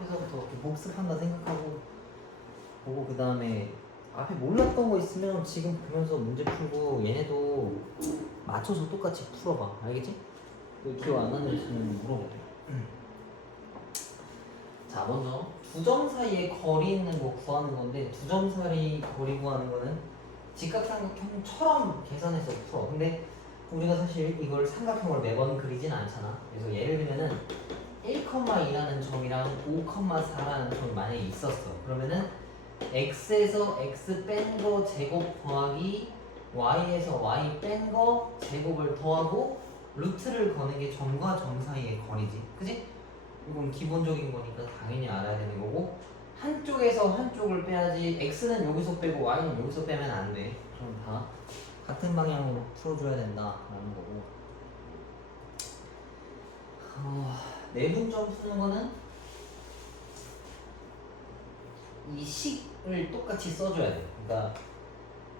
앞에서부터 이렇게 복습한다 생각하고 보고 그 다음에 앞에 몰랐던 거 있으면 지금 보면서 문제 풀고 얘네도 맞춰서 똑같이 풀어봐. 알겠지? 기억 안 나는 거 있으면 물어봐. 자, 먼저 두 점 사이에 거리 있는 거 구하는 건데 두 점 사이 거리 구하는 거는 직각삼각형처럼 계산해서 풀어. 근데 우리가 사실 이걸 삼각형을 매번 그리진 않잖아. 그래서 예를 들면은 1,2라는 점이랑 5,4라는 점이 만약에 있었어. 그러면은 x에서 x 뺀 거 제곱 더하기 y에서 y 뺀 거 제곱을 더하고 루트를 거는 게 점과 점 사이의 거리지. 그지? 이건 기본적인 거니까 당연히 알아야 되는 거고, 한쪽에서 한쪽을 빼야지. x는 여기서 빼고 y는 여기서 빼면 안 돼. 그럼 다 같은 방향으로 풀어줘야 된다라는 거고. 내분점 푸는 거는 이 식을 똑같이 써줘야 돼. 그러니까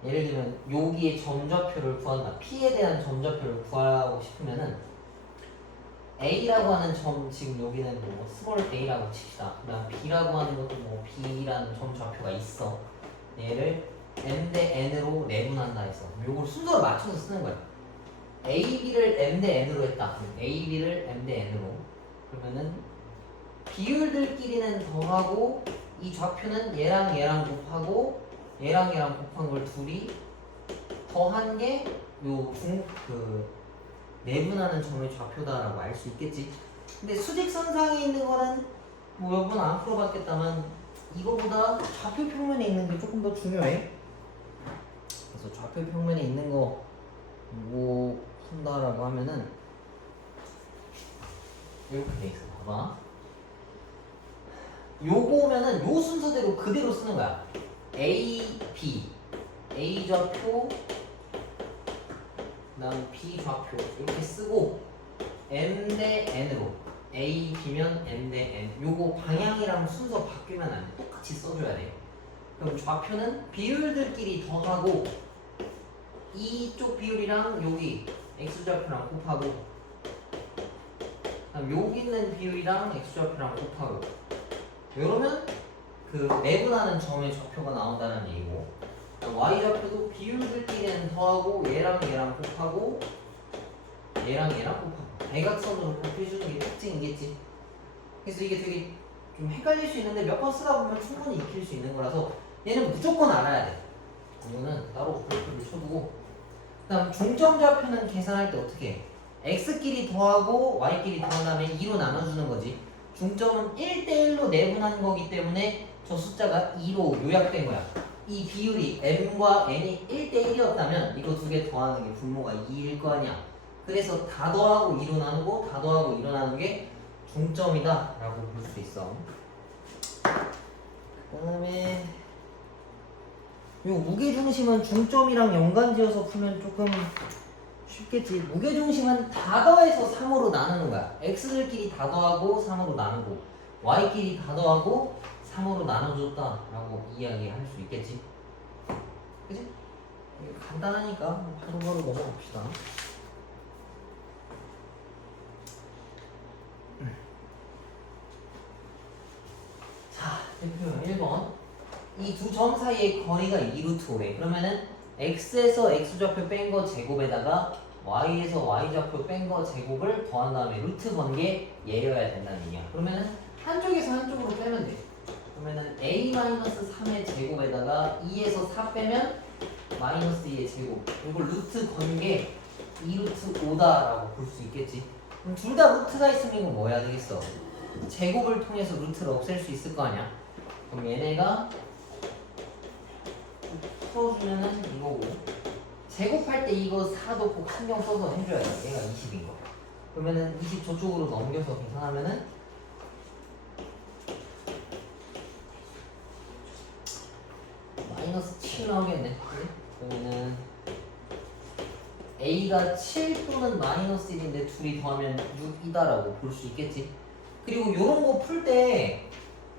예를 들면 여기에 점좌표를 구한다. P에 대한 점좌표를 구하고 싶으면은 A라고 하는 점, 지금 여기는 뭐 스몰 a라고 칩시다. 그다음 B라고 하는 것도 뭐 B라는 점좌표가 있어. 얘를 m 대 n으로 내분한다 해서 요걸 순서를 맞춰서 쓰는 거야. a, b를 m 대 n으로 했다. a, b를 m 대 n으로. 그러면은 비율들끼리는 더하고 이 좌표는 얘랑 얘랑 곱하고 얘랑 얘랑 곱한 걸 둘이 더한 게 요 내분하는 점의 좌표다라고 알 수 있겠지. 근데 수직선상에 있는 거는 뭐 몇 번 안 풀어봤겠다만 이거보다 좌표 평면에 있는 게 조금 더 중요해. 그래서 좌표 평면에 있는 거 뭐 푼다라고 하면은 이렇게 돼 있어. 봐봐. 요거면은 요 순서대로 그대로 쓰는 거야. A, B, A 좌표, 그다음 B 좌표 이렇게 쓰고 M 대 N으로 A, B면 M 대 N. 요거 방향이랑 순서 바뀌면 안 돼. 똑같이 써줘야 돼. 그럼 좌표는 비율들끼리 더하고 이쪽 비율이랑 여기 X 좌표랑 곱하고, 그다음 여기 있는 비율이랑 X 좌표랑 곱하고. 이러면 그 내분하는 점의 좌표가 나온다는 얘기고, y 좌표도 비율들끼리는 더하고 얘랑 얘랑 곱하고 얘랑 얘랑 곱하고 대각선으로 곱해주는 게 특징이겠지. 그래서 이게 되게 좀 헷갈릴 수 있는데 몇 번 쓰다 보면 충분히 익힐 수 있는 거라서 얘는 무조건 알아야 돼. 이거는 따로 그래프를 쳐두고, 그 다음 중점 좌표는 계산할 때 어떻게 해? x끼리 더하고 y끼리 더한 다음에 2로 나눠주는 거지. 중점은 1대1로 내분한 거기 때문에 저 숫자가 2로 요약된 거야. 이 비율이 m과 n이 1대1이었다면 이거 두 개 더하는 게 분모가 2일 거 아니야. 그래서 다 더하고 2로 나누고 다 더하고 2로 나누는 게 중점이다 라고 볼 수 있어. 그 다음에 요 무게중심은 중점이랑 연관지어서 풀면 조금 쉽겠지. 무게중심은 다 더해서 3으로 나누는 거야. x들끼리 다 더하고 3으로 나누고 y끼리 다 더하고 3으로 나눠줬다 라고 이야기할 수 있겠지. 그치? 간단하니까 바로바로 넘어갑시다. 자, 대표 1번. 이 두 점 사이의 거리가 2루트 5래. 그러면은 x에서 x좌표 뺀 거 제곱에다가 y에서 y좌표 뺀 거 제곱을 더한 다음에 루트 건 게 얘여야 된다는 얘기야. 그러면은 한쪽에서 한쪽으로 빼면 돼. 그러면은 a-3의 제곱에다가 2에서 4 빼면 마이너스 2의 제곱. 이걸 루트 건 게 2루트 5다라고 볼 수 있겠지. 그럼 둘 다 루트가 있으면 이거 뭐 해야 되겠어? 제곱을 통해서 루트를 없앨 수 있을 거 아니야. 그럼 얘네가 풀어주면은 이거고, 제곱할 때 이거 4도 꼭 신경 써서 해줘야 돼. 얘가 20인 거. 그러면은 20 저쪽으로 넘겨서 계산하면은 마이너스 7 나오겠네. 그러면은 A가 7 또는 마이너스 1인데 둘이 더하면 6이다라고 볼 수 있겠지. 그리고 요런 거 풀 때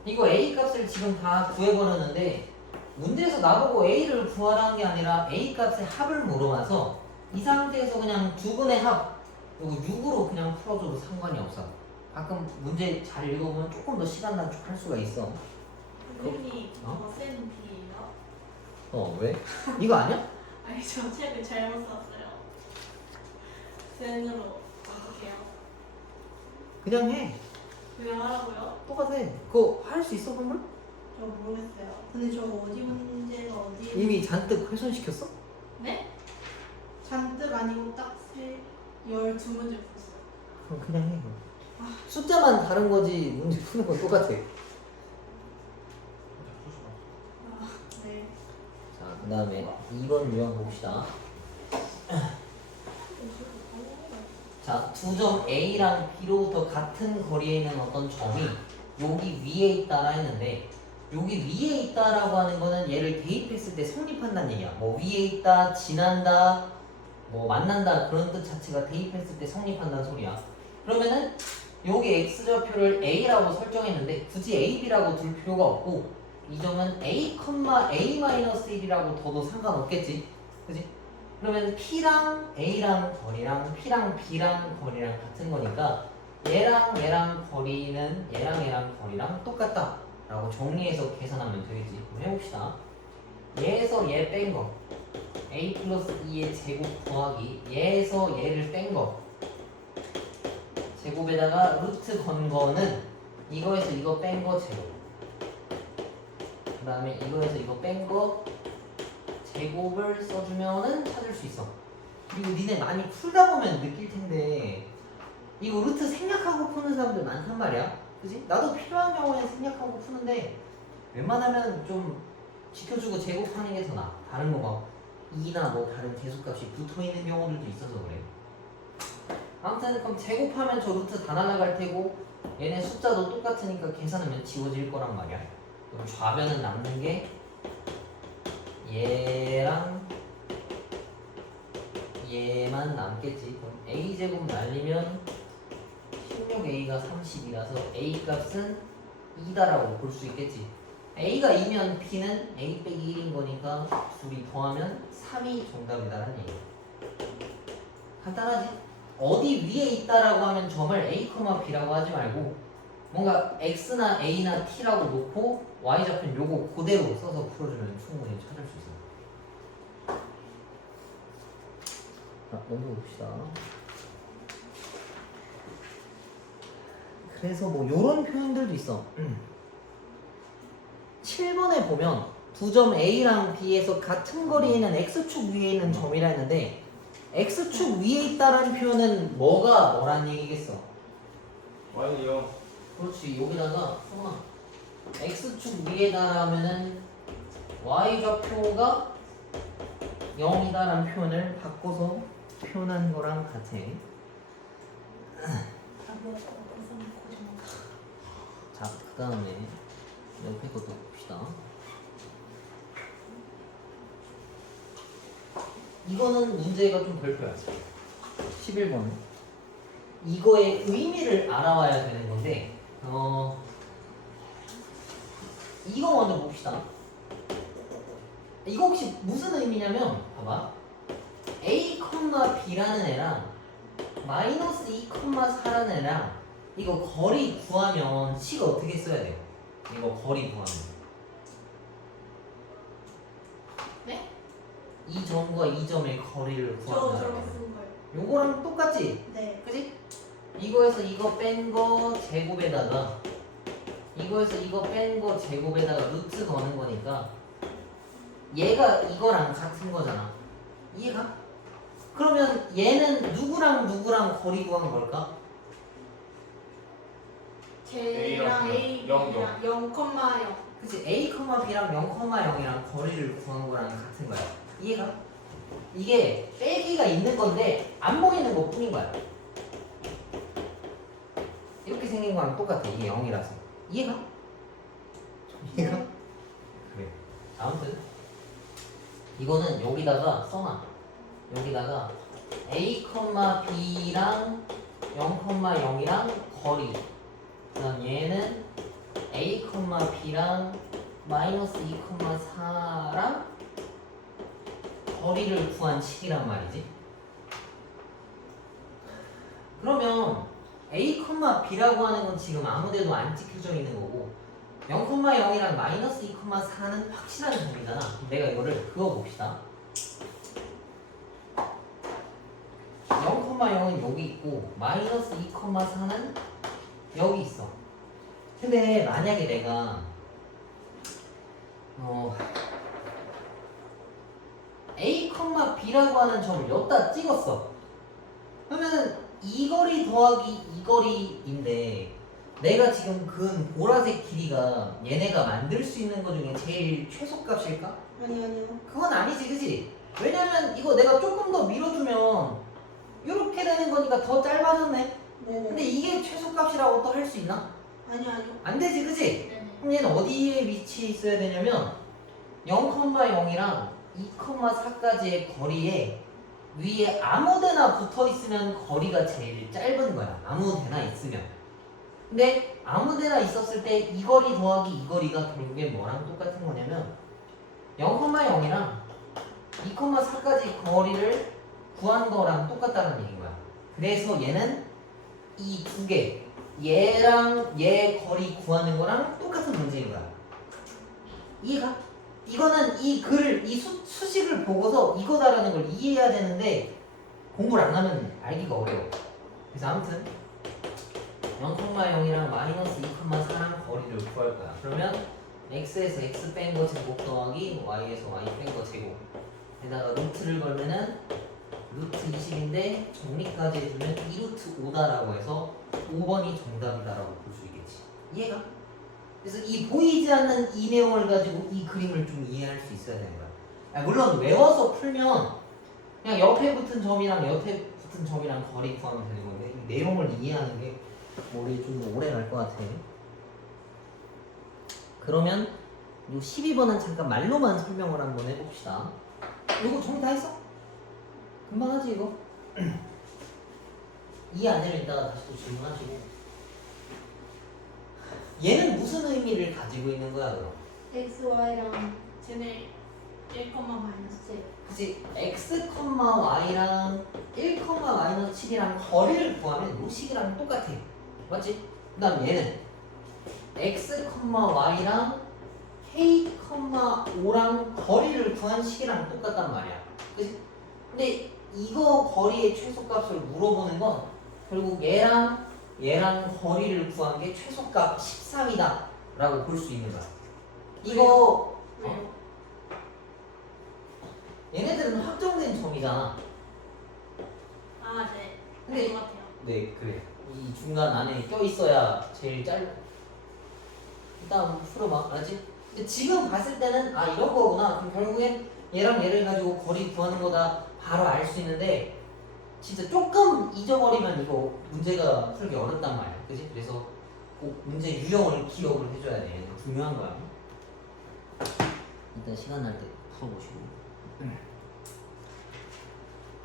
이거 A 값을 지금 다 구해버렸는데 문제에서 나보고 A를 구하라는 게 아니라 A 값의 합을 물어봐서 이 상태에서 그냥 두 분의 합, 이거 6으로 그냥 풀어줘도 상관이 없어. 가끔 문제 잘 읽어보면 조금 더 시간 단축할 수가 있어. 선생님, 어? 저 쌤이에요? 왜? 이거 아니야? 아니, 저 책을 잘못 샀어요. 쌤으로 어떻게 해요? 그냥 해. 그냥 하라고요? 똑같아. 그거 할 수 있어, 그러면? 저 모르겠어요. 근데 저 어디 문제가 어디? 이미 잔뜩 훼손시켰어? 네? 잔뜩 아니고 딱 12문제 풀었어요. 그럼 그냥 해. 숫자만 다른 거지 문제 푸는 건 똑같아. 아, 네. 자, 그 다음에 2번 유형 봅시다. 자, 두 점 A랑 B로부터 같은 거리에 있는 어떤 점이 여기 위에 있다라 했는데, 여기 위에 있다라고 하는 거는 얘를 대입했을 때 성립한다는 얘기야. 뭐 위에 있다, 지난다, 뭐 만난다, 그런 뜻 자체가 대입했을 때 성립한다는 소리야. 그러면은 여기 x좌표를 a라고 설정했는데 굳이 a, b라고 둘 필요가 없고, 이 점은 a, a-1이라고 둬도 상관없겠지, 그지? 그러면 p랑 a랑 거리랑 p랑 b랑 거리랑 같은 거니까 얘랑 얘랑 거리는 얘랑 얘랑 거리랑 똑같다 라고 정리해서 계산하면 되겠지. 그럼 해봅시다. 얘에서 얘 뺀 거 a 플러스 2의 제곱 더하기 얘에서 얘를 뺀 거 제곱에다가 루트 건 거는 이거에서 이거 뺀 거 제곱, 그 다음에 이거에서 이거 뺀 거 제곱을 써주면은 찾을 수 있어. 그리고 니네 많이 풀다 보면 느낄 텐데 이거 루트 생략하고 푸는 사람들 많단 말이야. 그지? 나도 필요한 경우에 생략하고 푸는데 웬만하면 좀 지켜주고 제곱하는 게 더 나아. 다른 거 막 2나 뭐 다른 대수값이 붙어있는 경우들도 있어서 그래. 아무튼 그럼 제곱하면 저 루트 다 날아갈 테고 얘네 숫자도 똑같으니까 계산하면 지워질 거란 말이야. 그럼 좌변은 남는 게 얘랑 얘만 남겠지. 그럼 a제곱 날리면 16a가 30이라서 a 값은 2다라고 볼 수 있겠지. a가 2면 b는 a 빼기 1인 거니까 둘이 더하면 3이 정답이다라는 얘기야. 간단하지? 어디 위에 있다라고 하면 점을 a, b라고 하지 말고 뭔가 x나 a나 t라고 놓고 y좌표는 요거 그대로 써서 풀어주면 충분히 찾을 수 있어. 자, 넘겨봅시다. 그래서 뭐 요런 표현들도 있어. 7번에 보면 두 점 A랑 B에서 같은 거리에 있는 X축 위에 있는 점이라 했는데 X축 위에 있다라는 표현은 뭐란 얘기겠어? Y는 0. 그렇지. 여기다가 써놔. X축 위에다라면은 Y좌표가 0이다라는 표현을 바꿔서 표현한 거랑 같아. 자, 그 다음에 옆에 것도 봅시다. 이거는 문제가 좀 별표야. 11번. 이거의 의미를 알아와야 되는 건데, 이거 먼저 봅시다. 이거 혹시 무슨 의미냐면, 봐봐. A, B라는 애랑 마이너스 2, 4라는 애랑 이거 거리 구하면 식을 어떻게 써야 돼요? 이거 거리 구하면. 네? 이 점과 이 점의 거리를 저 구하면 저렇게 쓴 거예요. 요거랑 똑같지? 네. 그지? 이거에서 이거 뺀 거 제곱에다가 이거에서 이거 뺀 거 제곱에다가 루트 거는 거니까 얘가 이거랑 같은 거잖아. 이해가? 그러면 얘는 누구랑 거리 구한 걸까? J랑 A, 영, B랑 0,0. 그치? A, B랑 0,0이랑 거리를 구한 거랑 같은 거야. 이해가? 이게 빼기가 있는 건데 안 보이는 것 뿐인 거야. 이렇게 생긴 거랑 똑같아. 이게 0이라서. 이해가? 이해가? 그래. 아무튼 이거는 여기다가 써놔. 여기다가 A, B랑 0,0이랑 거리. 그다음 얘는 A, B랑 마이너스 2, 4랑 거리를 구한 식이란 말이지. 그러면 A, B라고 하는 건 지금 아무데도 안 찍혀져 있는 거고 0,0이랑 마이너스 2,4는 확실한 점이잖아. 그럼 내가 이거를 그어봅시다. 0,0은 여기 있고 마이너스 2,4는 여기 있어. 근데 만약에 내가 A, B라고 하는 점을 여기다 찍었어. 그러면 이 거리 더하기 이 거리인데 내가 지금 그은 보라색 길이가 얘네가 만들 수 있는 것 중에 제일 최소값일까? 아니요. 그건 아니지, 그지? 왜냐면 이거 내가 조금 더 밀어주면 이렇게 되는 거니까 더 짧아졌네. 네네. 근데 이게 최소값이라고 또 할 수 있나? 아니요. 안 되지, 그지? 네네. 그럼 얘는 어디에 위치해 있어야 되냐면 0,0이랑 2,4까지의 거리에 위에 아무데나 붙어 있으면 거리가 제일 짧은 거야. 아무데나 있으면. 근데 아무데나 있었을 때 이 거리 더하기 이 거리가 결국엔 뭐랑 똑같은 거냐면 0,0이랑 2,4까지 거리를 구한 거랑 똑같다는 얘기인 거야. 그래서 얘는 이 두 개, 얘랑 얘 거리 구하는 거랑 똑같은 문제인 거야. 이해가? 이거는 이 글을, 이 수식을 보고서 이거다라는 걸 이해해야 되는데 공부를 안 하면 알기가 어려워. 그래서 아무튼 0,0이랑 마이너스 2,4랑 거리를 구할 거야. 그러면 x에서 x 뺀 거 제곱 더하기 y에서 y 뺀 거 제곱 에다가 루트를 걸면은 루트 20인데 정리까지 해주면 2루트 5다라고 해서 5번이 정답이다라고 볼 수 있겠지. 이해가? 그래서 이 보이지 않는 이 내용을 가지고 이 그림을 좀 이해할 수 있어야 되는 거야. 물론 외워서 풀면 그냥 옆에 붙은 점이랑 옆에 붙은 점이랑 거리 구하면 되는 건데 이 내용을 이해하는 게 우리 좀 오래 갈 것 같아. 그러면 요 12번은 잠깐 말로만 설명을 한번 해봅시다. 이거 정리 다 했어? 금방 하지 이거? 이해 안 되면 이따가 다시 또 질문하시고. 얘는 무슨 의미를 가지고 있는 거야 그럼? X, Y랑 쟤네 1, 마이너스 그치? x, y랑 1, 마이너스 7이랑 거리를 구하면 요 식이랑 똑같아. 맞지? 그 다음 얘는 x, y랑 k, 5랑 거리를 구한 식이랑 똑같단 말이야. 그치? 근데 이거 거리의 최소값을 물어보는 건 결국 얘랑 거리를 구한 게 최소값 13이다 라고 볼 수 있는 거야. 이거 왜요? 얘네들은 확정된 점이잖아. 아, 네. 근데 그런 것 같아요. 네, 그래. 이 중간 안에 껴 있어야 제일 짧아. 일단 풀어봐, 알았지? 근데 지금 봤을 때는 아 이런 거구나. 그럼 결국엔 얘랑 얘를 가지고 거리 구하는 거다 바로 알 수 있는데 진짜 조금 잊어버리면 이거 문제가 풀기 어렵단 말이야, 그지? 그래서 꼭 문제 유형을 기억을 해줘야 돼. 이거 중요한 거야. 일단 시간 날 때 풀어보시고.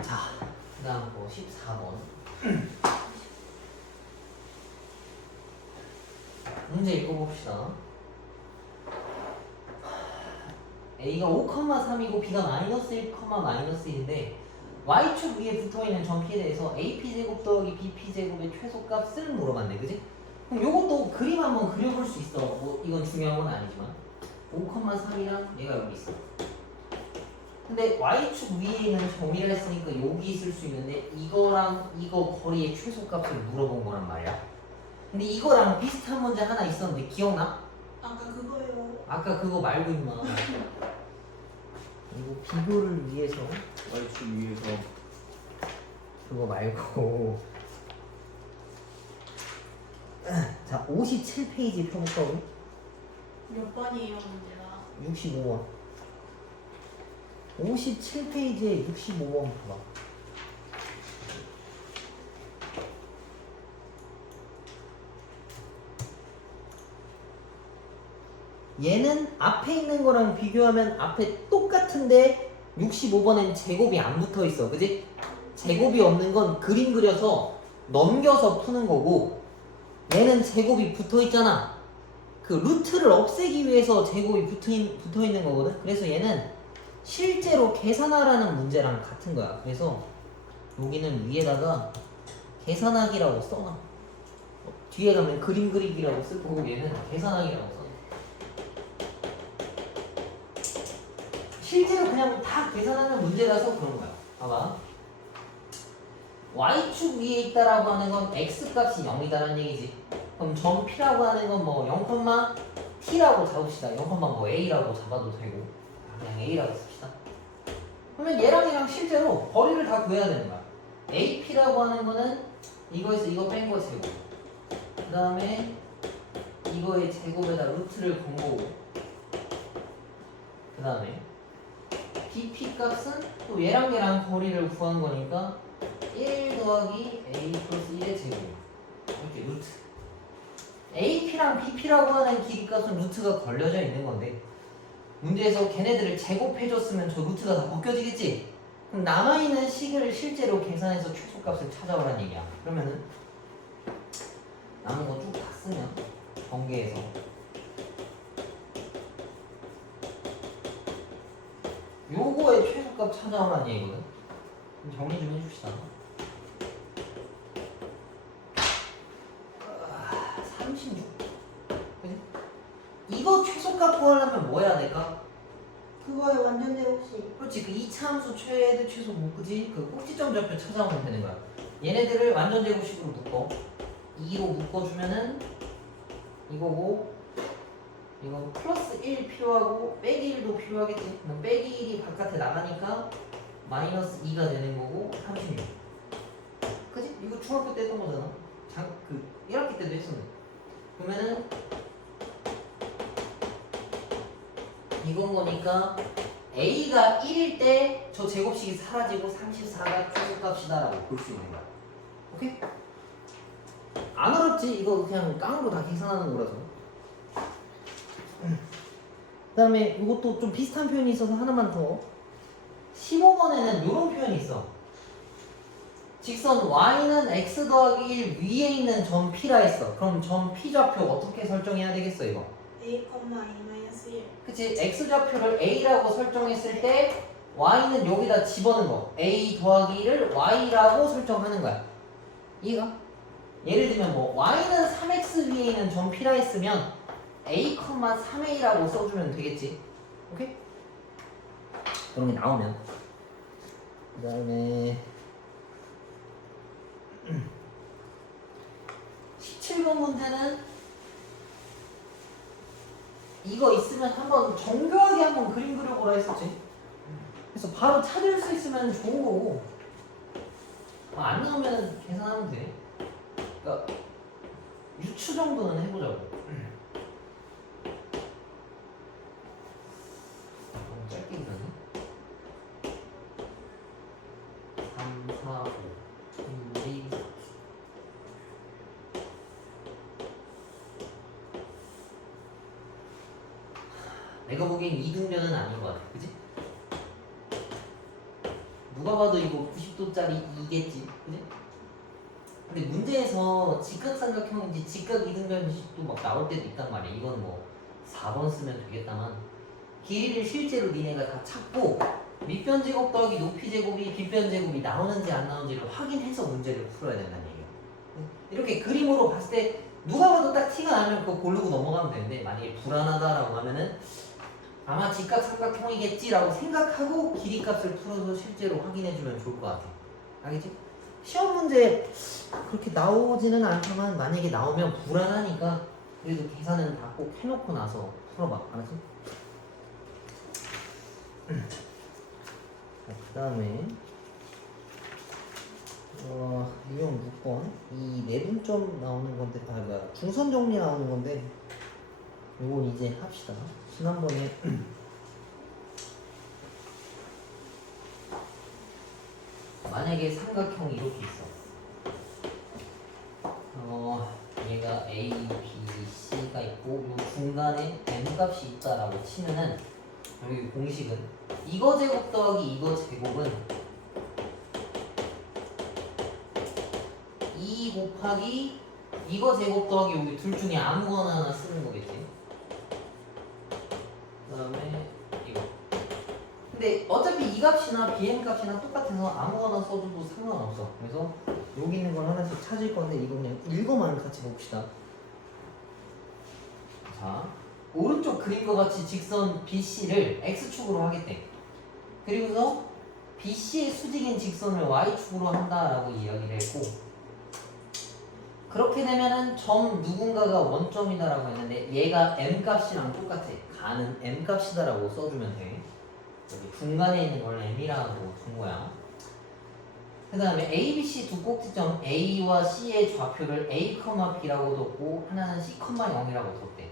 자, 그다음 거 14번. 문제 읽어봅시다. A가 5,3이고 B가 마이너스 1, 마이너스 1인데 Y축 위에 붙어있는 점 P에 대해서 AP제곱 더하기 BP제곱의 최소값을 물어봤네, 그지? 그럼 요것도 그림 한번 그려볼 수 있어. 뭐 이건 중요한 건 아니지만 5,3이랑 얘가 여기 있어. 근데 Y축 위에 있는 점이라 했으니까 여기 있을 수 있는데 이거랑 이거 거리의 최소값을 물어본 거란 말이야. 근데 이거랑 비슷한 문제 하나 있었는데 기억나? 아까 그거요. 아까 그거 말고 임마. 이거 비교를 위해서 Y축 위에서 그거 말고. 자, 57페이지 펴볼까 우리? 몇 번이에요 문제가? 65번. 57페이지에 65번 봐봐. 얘는 앞에 있는 거랑 비교하면 앞에 똑같은데 65번엔 제곱이 안 붙어 있어. 그지? 제곱이 없는 건 그림 그려서 넘겨서 푸는 거고 얘는 제곱이 붙어 있잖아. 그 루트를 없애기 위해서 제곱이 붙어 있는 거거든. 그래서 얘는 실제로 계산하라는 문제랑 같은 거야. 그래서 여기는 위에다가 계산하기라고 써놔. 뒤에 가면 그림 그리기라고 쓸 거고 얘는 계산하기라고 써. 실제로 그냥 다 계산하는 문제라서 그런 거야. 봐봐. y축 위에 있다라고 하는 건 x값이 0이다라는 얘기지. 그럼 점 p라고 하는 건 뭐 0,t라고 잡읍시다. 0, 뭐 a라고 잡아도 되고 그냥 a라고 씁시다. 그러면 얘랑 실제로 거리를 다 구해야 되는 거야. ap라고 하는 거는 이거에서 이거 뺀 거 제곱, 그 다음에 이거의 제곱에다 루트를 건 거고, 그 다음에 bp 값은 또 얘랑 거리를 구한 거니까 1 더하기 a 플러스 1의 제곱, 이렇게 루트. ap랑 bp라고 하는 길이값은 루트가 걸려져 있는 건데 문제에서 걔네들을 제곱해줬으면 저 루트가 다 벗겨지겠지? 그럼 남아있는 식을 실제로 계산해서 최소값을 찾아오라는 얘기야. 그러면은 남은 거 쭉 다 쓰면 전개해서 요거의 최소값 찾아오라는 얘기거든. 그럼 정리 좀 해줍시다. 36. 그지? 이거 최소값 구하려면 뭐 해야 될까? 그거의 완전 제곱식. 그렇지. 그 2차 함수 최대 최소 뭐 그지? 그 꼭지점 좌표 찾아오면 되는 거야. 얘네들을 완전 제곱식으로 묶어. 2로 묶어주면은 이거고, 이거 플러스 1 필요하고 빼기 1도 필요하겠지. 그럼 빼기 1이 바깥에 나가니까 마이너스 2가 되는 거고 36. 그지? 이거 중학교 때 했던 거잖아. 그 1학기 때도 했었네. 그러면은 이건 거니까 a가 1일 때 저 제곱식이 사라지고 34가 최소값이다라고 볼 수 있는 거야. 오케이? 안 어렵지? 이거 그냥 깡으로 다 계산하는 거라서. 그 다음에 이것도 좀 비슷한 표현이 있어서 하나만 더. 15번에는 이런 표현이 있어. 직선 y는 x 더하기 1 위에 있는 점 p라 했어. 그럼 점 p 좌표 어떻게 설정해야 되겠어 이거? a,a-1. 그치? x 좌표를 a라고 설정했을 때 y는 여기다 집어넣은 거. a 더하기 1을 y라고 설정하는 거야. 이해가? 예를 들면 뭐 y는 3x 위에 있는 점 p라 했으면 a,3a라고 써주면 되겠지. 오케이? 그런 게 나오면 그 다음에 17번 문제는 이거 있으면 한번 정교하게 한번 그림 그려보라 했었지. 그래서 바로 찾을 수 있으면 좋은 거고 안 나오면 계산하면 돼. 그러니까 유추 정도는 해보자고. 너무 짧게 그렸나? 3, 4, 5 1, 2, 3 내가 보기엔 이등변은 아닌 것 같아. 그지? 누가 봐도 이거 90도짜리 이겠지. 그지? 근데 문제에서 직각삼각형인지 직각 이등변식도 막 나올 때도 있단 말이야. 이건 뭐 4번 쓰면 되겠다만 길이를 실제로 니네가 다 찾고 밑변 제곱 더하기 높이 제곱이 빗변 제곱이 나오는지 안 나오는지를 확인해서 문제를 풀어야 된다는 얘기야. 이렇게 그림으로 봤을 때 누가 봐도 딱 티가 나면 그거 고르고 넘어가면 되는데 만약에 불안하다라고 하면은 아마 직각삼각형이겠지라고 생각하고 길이값을 풀어서 실제로 확인해주면 좋을 것 같아. 알겠지? 시험 문제 그렇게 나오지는 않지만 만약에 나오면 불안하니까 그래도 계산은 다 꼭 해놓고 나서 풀어봐. 알았지? 그 다음에 유형 6번 이 내분점 나오는 건데 뭐야 중선 정리 나오는 건데 요건 이제 합시다. 지난번에 만약에 삼각형이 이렇게 있어. 얘가 A, B, C가 있고 요 중간에 M 값이 있다라고 치면은 여기 공식은 이거 제곱 더하기 이거 제곱은 2 곱하기 이거 제곱 더하기 여기 둘 중에 아무거나 하나 쓰는 거겠지. 그 다음에 이거. 근데 어차피 이 값이나 BM 값이나 똑같아서 아무거나 써줘도 상관없어. 그래서 여기 있는 걸 하나씩 찾을 건데 이거 그냥 읽어만 같이 봅시다. 자, 오른쪽 그림과 같이 직선 BC를 X축으로 하겠대. 그리고서 BC의 수직인 직선을 Y축으로 한다라고 이야기를 했고, 그렇게 되면은 점 누군가가 원점이다라고 했는데 얘가 M값이랑 똑같아. 가는 M값이다라고 써주면 돼. 여기 중간에 있는 걸 M이라고 둔 거야. 그 다음에 A, B, C 두 꼭지점 A와 C의 좌표를 A, B라고 뒀고 하나는 C, 0이라고 뒀대.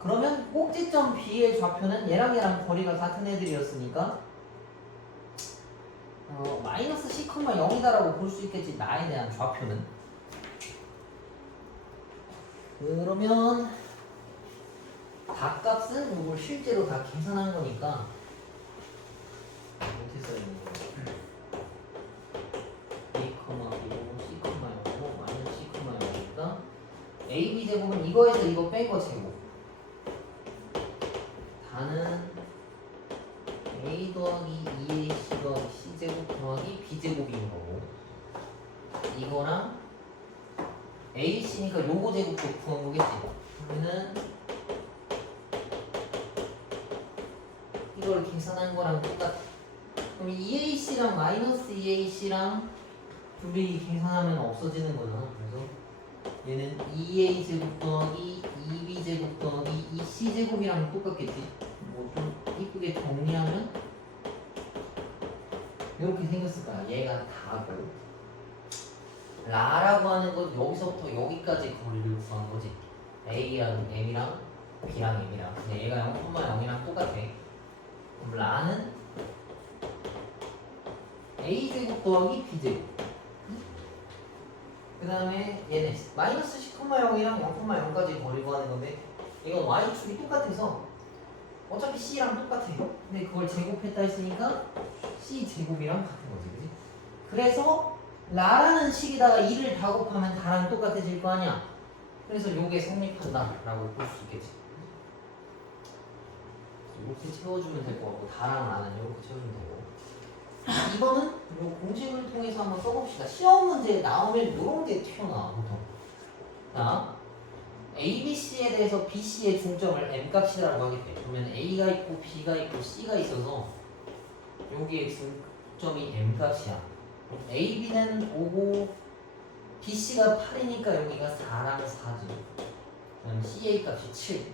그러면 꼭지점 B의 좌표는 얘랑 거리가 같은 애들이었으니까 마이너스 C, 0이다라고 볼 수 있겠지. 나에 대한 좌표는. 그러면 값은 이걸 실제로 다 계산한 거니까 어떻게 써야 되는 거야? A, B고 C, 0고 마이너스 C, 0이니까 AB 제곱은 이거에서 이거 빼고 제곱. 다는 A 더하기 2AC 더하기 C제곱 더하기 B제곱인 거고, 이거랑 AC니까 요거 제곱도 구한 거겠지. 그러면은 이걸 계산한 거랑 똑같아. 그럼 2AC랑 마이너스 2AC랑 둘이 계산하면 없어지는 거잖아. 그래서 얘는 2A 제곱 더하기 2B 제곱 더하기 2C 제곱이랑 똑같겠지. 뭐 좀 이쁘게 정리하면 이렇게 생겼을 거야. 얘가 다고, 라라고 하는 건 여기서부터 여기까지 거리를 구한 거지. A랑 M이랑 B랑 M이랑. 근데 얘가 0,0이랑 똑같아. 그럼 라는 A제곱 더하기 B제곱. 그 다음에 얘는 마이너스 C,0이랑 0,0까지 거리 구하는 건데 이건 Y축이 똑같아서 어차피 C랑 똑같아요. 근데 그걸 제곱했다 했으니까 C제곱이랑 같은 거지, 그치? 그래서 라라는 식에다가 2를 다 곱하면 다랑 똑같아질 거 아니야. 그래서 요게 성립한다 라고 볼 수 있겠지. 이렇게 채워주면 될 거 같고, 다랑 라는 이렇게 채워주면 되고, 이거는 요 공식을 통해서 한번 써봅시다. 시험 문제에 나오면 요런 게 튀어나와 보통. 자, ABC에 대해서 BC의 중점을 M값이라고 하겠대. 그러면 A가 있고 B가 있고 C가 있어서 여기에 중점이 M값이야. AB는 5고 BC가 8이니까 여기가 4랑 4지. 그다음 CA 값이 7.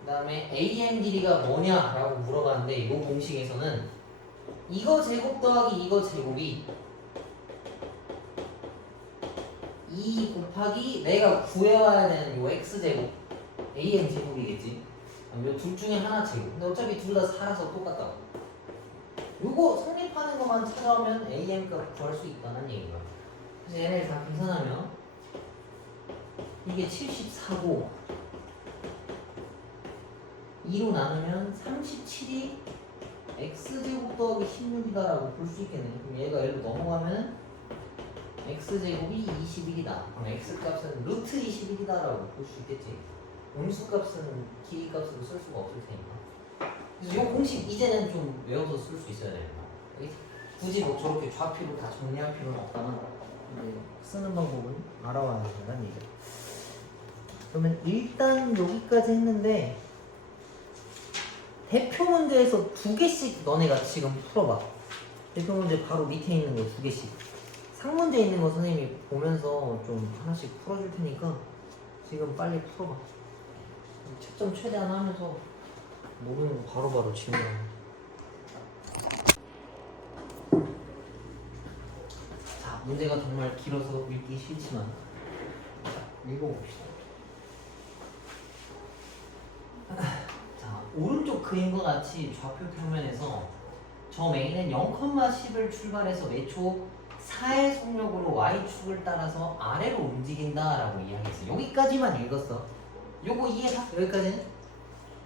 그 다음에 AM 길이가 뭐냐라고 물어봤는데 이 공식에서는 이거 제곱 더하기 이거 제곱이 2 곱하기 내가 구해와야 되는 요 x제곱 am 제곱이겠지. 요 둘 중에 하나 제곱. 근데 어차피 둘 다 4라서 똑같다고. 요거 성립하는 것만 찾아오면 am 값 구할 수 있다는 얘기야. 그래서 얘네를 다 계산하면 이게 74고 2로 나누면 37이 x제곱 더하기 16이다라고 볼 수 있겠네. 그럼 얘가 얘로 넘어가면 x제곱이 21이다. 그럼 x값은 루트 21이다라고 볼 수 있겠지. 음수값은 길이값으로 쓸 수가 없을 테니까. 그래서 이 공식 이제는 좀 외워서 쓸 수 있어야 됩니다. 굳이 뭐 저렇게 좌표로 다 정리할 필요는 없다만 쓰는 방법은 알아와야 된다는 얘기죠. 그러면 일단 여기까지 했는데 대표 문제에서 2개씩 너네가 지금 풀어봐. 대표 문제 바로 밑에 있는 거 2개씩. 상문제 있는 거 선생님이 보면서 좀 하나씩 풀어줄 테니까 지금 빨리 풀어봐. 채점 최대한 하면서 모르는 거 바로바로 질문해. 자, 문제가 정말 길어서 읽기 싫지만 읽어봅시다. 자, 오른쪽 그림과 같이 좌표 평면에서 점 A는 0,10을 출발해서 매초 4의 속력으로 Y축을 따라서 아래로 움직인다라고 이야기했어. 여기까지만 읽었어. 요거 이해가? 여기까지는?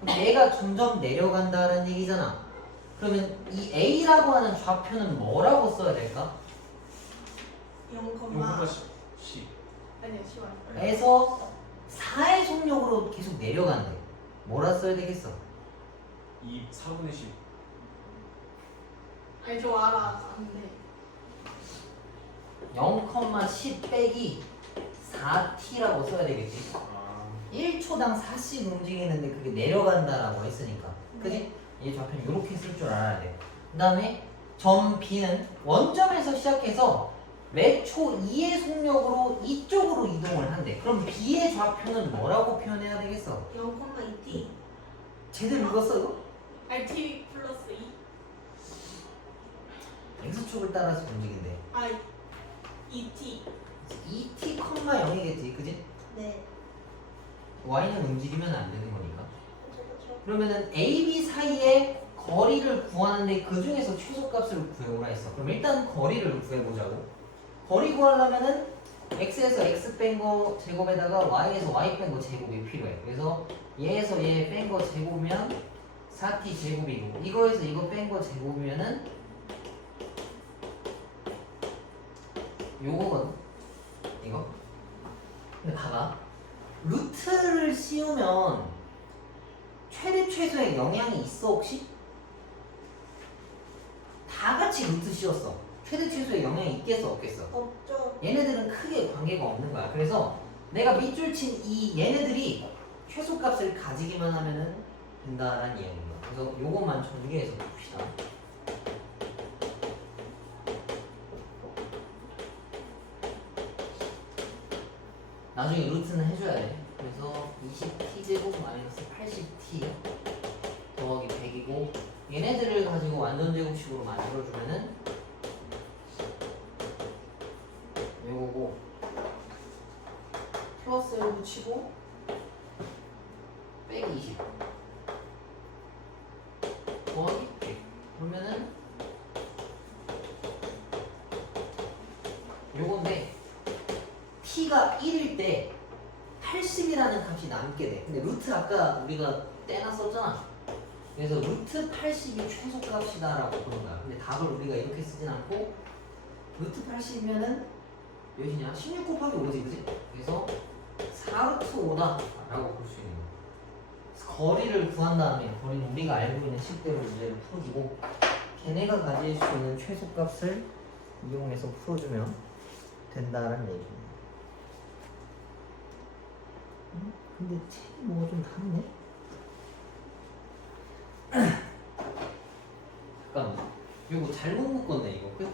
얘가 점점 내려간다라는 얘기잖아. 그러면 이 A라고 하는 좌표는 뭐라고 써야 될까? 0, 10. 아니요 10원. 에서 4의 속력으로 계속 내려간대. 뭐라 써야 되겠어? 4분의 10. 아니 저 알아. 근데 0,10 빼기 4t라고 써야 되겠지. 아 1초당 4씩 움직이는데 그게 내려간다라고 했으니까. 그지? 이 좌표는 이렇게 쓸 줄 알아야 돼. 그 다음에 점 B는 원점에서 시작해서 매 초 2의 속력으로 이쪽으로 이동을 한대. 그럼 B의 좌표는 뭐라고 표현해야 되겠어? 0,2t. 제대로 읽었어 이거? RT 플러스 2. X축을 따라서 움직인대. 아 2T. 2t, 0이겠지, 그지? 네. y는 움직이면 안 되는 거니까. 그렇죠. 그러면은 A, B 사이의 거리를 구하는데 그 중에서 최소값을 구해오라 했어. 그럼 일단 거리를 구해보자고. 거리 구하려면은 x에서 x 뺀 거 제곱에다가 y에서 y 뺀 거 제곱이 필요해. 그래서 얘에서 얘 뺀 거 제곱이면 4t 제곱이고 이거에서 이거 뺀 거 제곱이면은 요거거든. 이거. 근데 봐봐. 루트를 씌우면 최대 최소의 영향이 있어 혹시? 다 같이 루트 씌웠어. 최대 최소의 영향이 있겠어 없겠어? 없죠. 얘네들은 크게 관계가 없는 거야. 그래서 내가 밑줄 친 이 얘네들이 최소값을 가지기만 하면은 된다라는 이야기인 거야. 그래서 요것만 정리해서 봅시다. 나중에 루트는 해줘야 돼. 그래서 20t 제곱 마이너스 80t 더하기 100이고 얘네들을 가지고 완전 제곱식으로 만들어주면은 요거고 플러스 1 붙이고 빼기 20 더하기 100 그러면은 요건데 t가 1일 때 80이라는 값이 남게 돼. 근데 루트 아까 우리가 떼놨었잖아. 그래서 루트 80이 최소값이다라고 보는 거야. 근데 답을 우리가 이렇게 쓰진 않고 루트 80이면은 몇이냐? 16 곱하기 5지, 그지? 그래서 4루트 5다라고 볼 수 있는 거야. 거리를 구한 다음에 거리는 우리가 알고 있는 식대로 문제를 풀어주고 걔네가 가질 수 있는 최소값을 이용해서 풀어주면 된다라는 얘기입니다. 근데 책이 뭐가 좀 다르네? 잠깐만 이거 잘못 묶었네 이거 끝?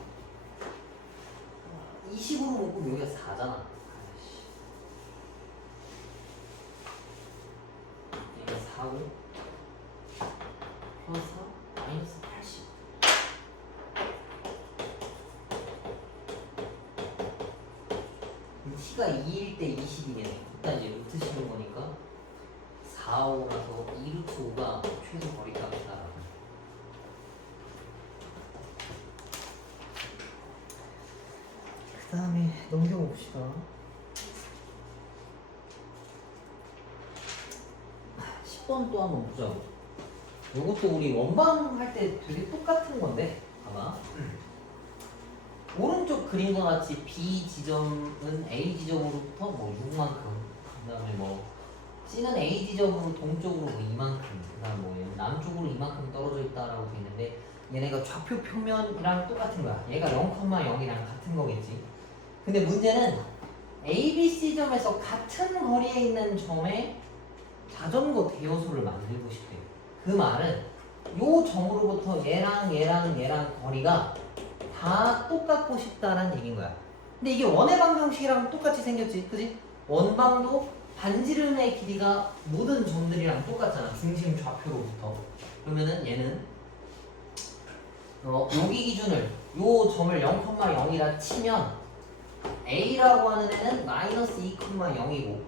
20으로 묶으면 여기가 4잖아 여기가 4고 플러스 4 마이너스 80 t가 2일 때 20이겠네. 그다 이제 루트 씌운 거니까 4, 5라서 2루트 5가 최소 거리값이다. 그 다음에 넘겨봅시다. 10번 또 한번 보자고. 이것도 우리 원방 할 때 되게 똑같은 건데 아마 오른쪽 그림과 같이 B 지점은 A 지점으로부터 뭐 6만큼 그 다음에 뭐 C는 A 지점으로 동쪽으로 뭐 이만큼 그 다음 뭐 남쪽으로 이만큼 떨어져 있다라고 돼 있는데 얘네가 좌표 표면이랑 똑같은 거야. 얘가 0,0이랑 같은 거겠지. 근데 문제는 A, B, C점에서 같은 거리에 있는 점에 자전거 대여소를 만들고 싶대. 그 말은 요 점으로부터 얘랑 거리가 다 똑같고 싶다라는 얘기인 거야. 근데 이게 원의 방정식이랑 똑같이 생겼지, 그지? 원방도 반지름의 길이가 모든 점들이랑 똑같잖아. 중심 좌표로부터. 그러면은 얘는 여기 기준을 요 점을 0,0이라 치면 A라고 하는 애는 마이너스 2,0이고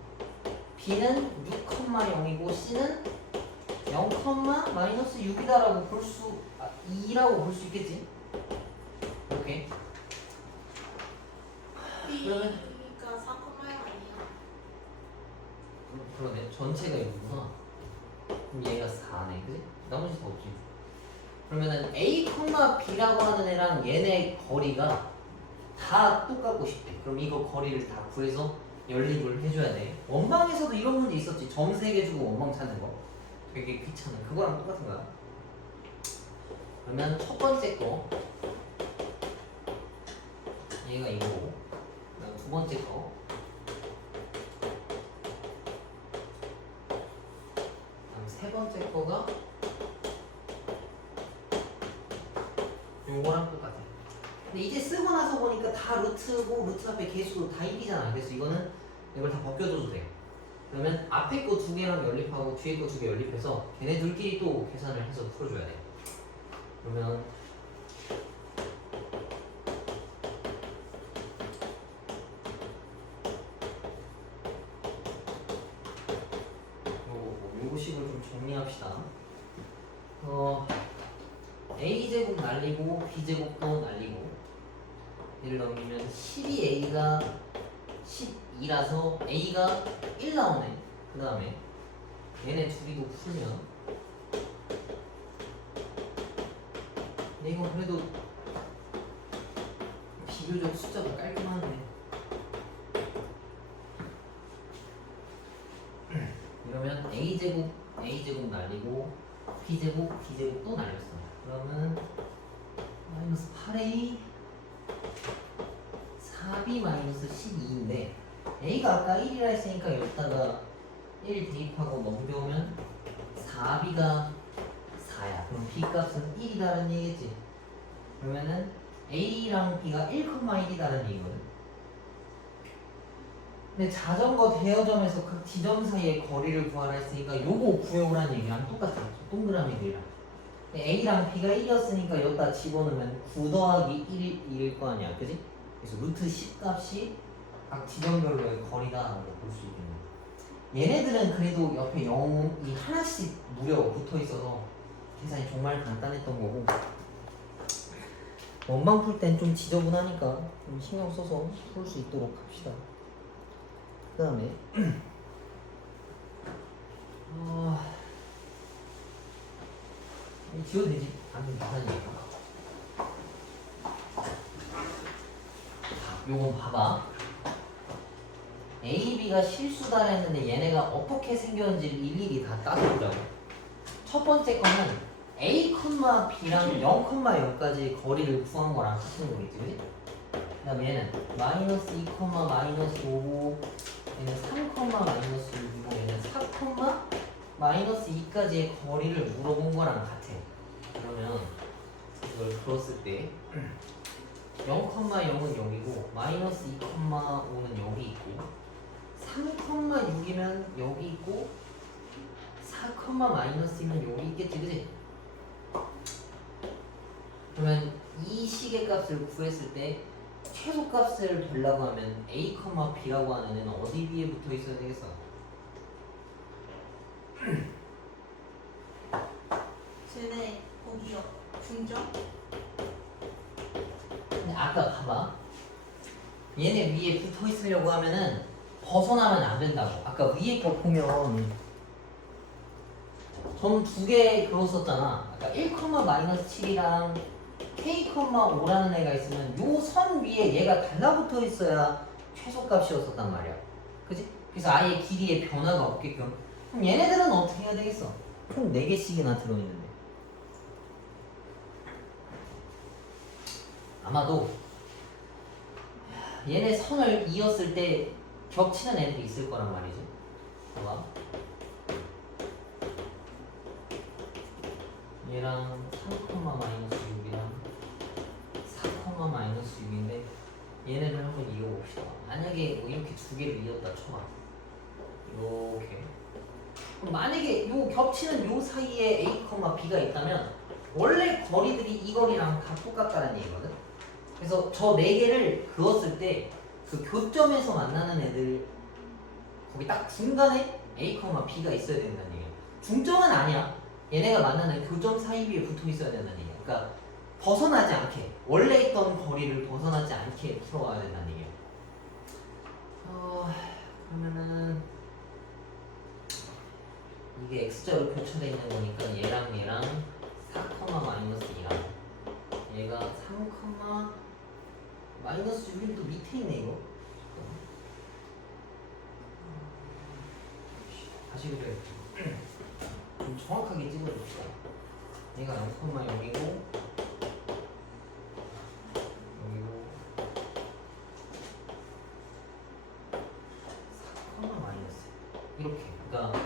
B는 6,0이고 C는 0, 마이너스 6이다라고 볼 수, 2라고 볼 수 있겠지? 이렇게. 그러면 B가 4,0 아니에요? 그러네. 전체가 이거구나. 그럼 얘가 4네, 그지? 나머지 다 없지. 그러면은 A, B라고 하는 애랑 얘네 거리가 다 똑같고 싶대. 그럼 이거 거리를 다 구해서 연립을 해줘야 돼. 원방에서도 이런 문제 있었지. 점 3개 주고 원방 찾는 거. 되게 귀찮아. 그거랑 똑같은 거야. 그러면 첫 번째 거 얘가 이거고 그다음 두 번째 거 그다음 세 번째 거가 요거랑 똑같아. 근데 이제 쓰고 나서 보니까 다 루트고 루트 앞에 개수도 다 1이잖아. 그래서 이거는 이걸 다 벗겨줘도 돼. 그러면 앞에 거 두 개랑 연립하고 뒤에 거 두 개 연립해서 걔네들끼리 또 계산을 해서 풀어줘야 돼. 그러면 요거 식을 좀 정리합시다. a제곱 날리고 b제곱도 날리고 얘를 넘기면 12a가 12라서 a가 1 나오네. 그 다음에 얘네 둘이도 풀면 근데 이건 그래도 비교적 숫자가 깔끔하네. 이러면 a제곱 날리고 b제곱 또 날렸어. 그러면 마이너스 8a 4b 마이너스 12인데 a가 아까 1이라 했으니까 여기다가 1 대입하고 넘겨오면 4b가 4야. 그럼 b 값은 1이다라는 얘기겠지. 그러면은 a랑 b가 1,1이다라는 얘기거든. 근데 자전거 대여점에서 각 지점 사이의 거리를 구하라 했으니까 요거 구해오라는 얘기랑 똑같아. 동그라미 그리랑. a랑 b가 1이었으니까 여기다 집어넣으면 9 더하기 1일 거 아니야. 그지? 그래서 루트 10 값이 각 지점별로의 거리다라고 볼 수 있겠네. 얘네들은 그래도 옆에 0이 하나씩 무려 붙어 있어서 계산이 정말 간단했던 거고 원방 풀 땐 좀 지저분하니까 좀 신경 써서 풀 수 있도록 합시다. 그 다음에 지워도 되지? 안 되면 이상하니까. 요건 봐봐. A, B가 실수다 했는데 얘네가 어떻게 생겼는지를 일일이 다 따져보자고. 첫 번째 거는 A, B랑 0,0까지 거리를 구한 거랑 같은 거겠지, 그치? 그 다음에 얘는 마이너스 2, 마이너스 5, 얘는 3, 마이너스 6이고 얘는 4, 마이너스 2까지의 거리를 물어본 거랑 같아. 그러면 이걸 풀었을 때 0,0은 여기고 마이너스 2,5는 여기 있고 3,6이면 여기 있고 4, 마이너스면 여기 있겠지, 그치? 그러면 이 식의 값을 구했을 때 최소값을 되려고 하면 a, b라고 하는 애는 어디 위에 붙어 있어야 되겠어? 쟤네 거기요. 중점? 근데 아까 봐봐. 얘네 위에 붙어 있으려고 하면은 벗어나면 안 된다고. 아까 위에 거 보면 전 두 개 그거 썼잖아. 아까 1, 마이너스 7이랑 k,5라는 애가 있으면 요 선 위에 얘가 달라붙어 있어야 최소값이었었단 말이야. 그치? 그래서 아예 길이에 변화가 없게끔. 그럼 얘네들은 어떻게 해야 되겠어? 총 4개씩이나 들어있는데. 아마도 얘네 선을 이었을 때 겹치는 애들이 있을 거란 말이지. 봐봐. 얘랑 3, 마이너스 6이랑 4, 마이너스 6인데 얘네를 한번 이어봅시다. 만약에 뭐 이렇게 두 개를 이었다 쳐봐. 이렇게. 그럼 만약에 요 겹치는 요 사이에 A, B가 있다면 원래 거리들이 이 거리랑 다 똑같다는 얘기거든. 그래서 저 네 개를 그었을 때 그 교점에서 만나는 애들 거기 딱 중간에 A, B가 있어야 된다는 얘기야. 중점은 아니야. 얘네가 만나는 교점 사이 위에 붙어 있어야 된다는 얘기야. 그러니까 벗어나지 않게 원래 있던 거리를 벗어나지 않게 풀어가야 된다는 얘기야. 그러면은 이게 x자로 교차되어 있는 거니까 얘랑 4, 마이너스 2랑 얘가 3, 마이너스 6이 또 밑에 있네 이거. 다시 그래. 좀 정확하게 찍어줍시다. 얘가 0,0이고 여기고 이렇게. 그러니까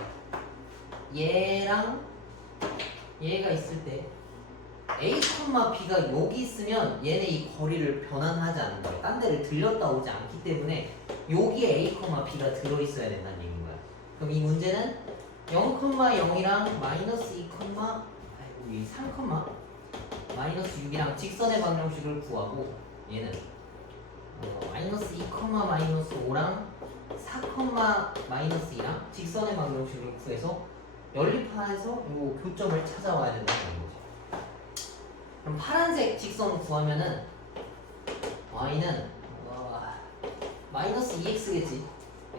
얘랑 얘가 있을 때 A, B가 여기 있으면 얘네 이 거리를 변환하지 않는 거예요. 딴 데를 들렸다 오지 않기 때문에 여기에 A, B가 들어있어야 된다는 얘기인 거야. 그럼 이 문제는 0,0이랑 마이너스 2, 아이고 이 3, 마이너스 6이랑 직선의 방정식을 구하고 얘는 마이너스 2, 마이너스 5랑 4, 마이너스 2랑 직선의 방정식을 구해서 연립하에서 요 교점을 찾아와야 된다는 거지. 그럼 파란색 직선 구하면은 y는 마이너스 2x겠지.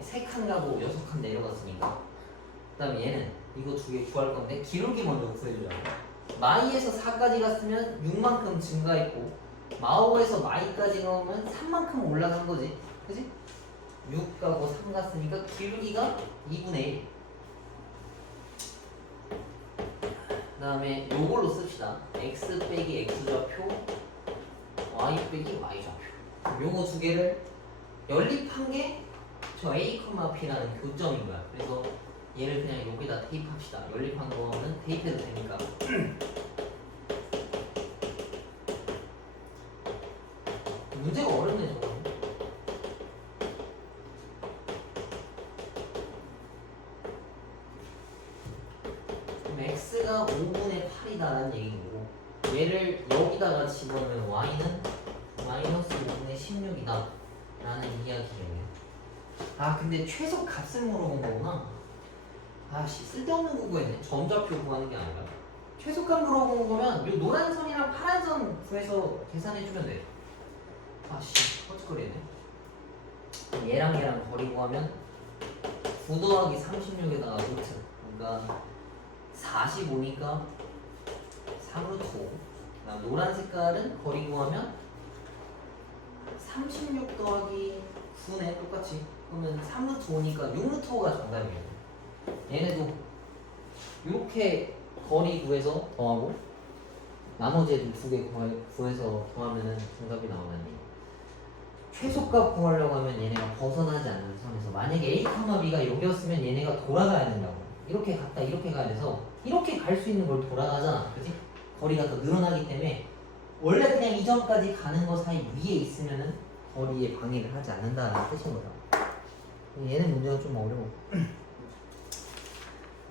3칸 가고 6칸 내려갔으니까. 그 다음에 얘는 이거 두 개 구할 건데 기울기 먼저 구해주자. 마이에서 4까지 갔으면 6만큼 증가했고 마오에서 마이까지 넣으면 3만큼 올라간 거지. 그지? 6 가고 3 갔으니까 기울기가 2분의 1. 그 다음에 요걸로 씁시다. x 빼기 x좌표, y 빼기 y좌표. 요거 두 개를 연립한 게 저 a, p라는 교점인 거야. 그래서 얘를 그냥 여기다 대입합시다. 연립한 거는 대입해도 되니까. 문제가 어렵네 저거. 그럼 x가 5분의 8이다라는 얘기고 얘를 여기다가 집어넣으면 y는 마이너스 5분의 16이다 라는 이야기예요. 아 근데 최소 값을 물어본 거구나. 아씨 쓸데없는 구구했네. 점좌표 구하는 게 아니라 최소값 물어본 거면 요 노란 선이랑 파란 선 구해서 계산해주면 돼. 아씨 헛짓거리네. 얘랑 거리 구하면 9 더하기 36에다가 루트, 그러니까 45니까 3루트 5. 그다음 노란 색깔은 거리 구하면 36 더하기 9네 똑같이. 그러면 3루트 5니까 6루트 5가 정답이에요. 얘네도 이렇게 거리 구해서 더하고 나머지 애들 두 개 구해서 더하면 정답이 나오는 얘기. 최소값 구하려고 하면 얘네가 벗어나지 않는 선에서 만약에 A, B가 여기였으면 얘네가 돌아가야 된다고. 이렇게 갔다 이렇게 가야 돼서 이렇게 갈 수 있는 걸 돌아가잖아. 그치? 거리가 더 늘어나기 때문에 원래 그냥 이 점까지 가는 거 사이 위에 있으면은 거리에 방해를 하지 않는다는 뜻인 거죠. 얘는 문제가 좀 어려워.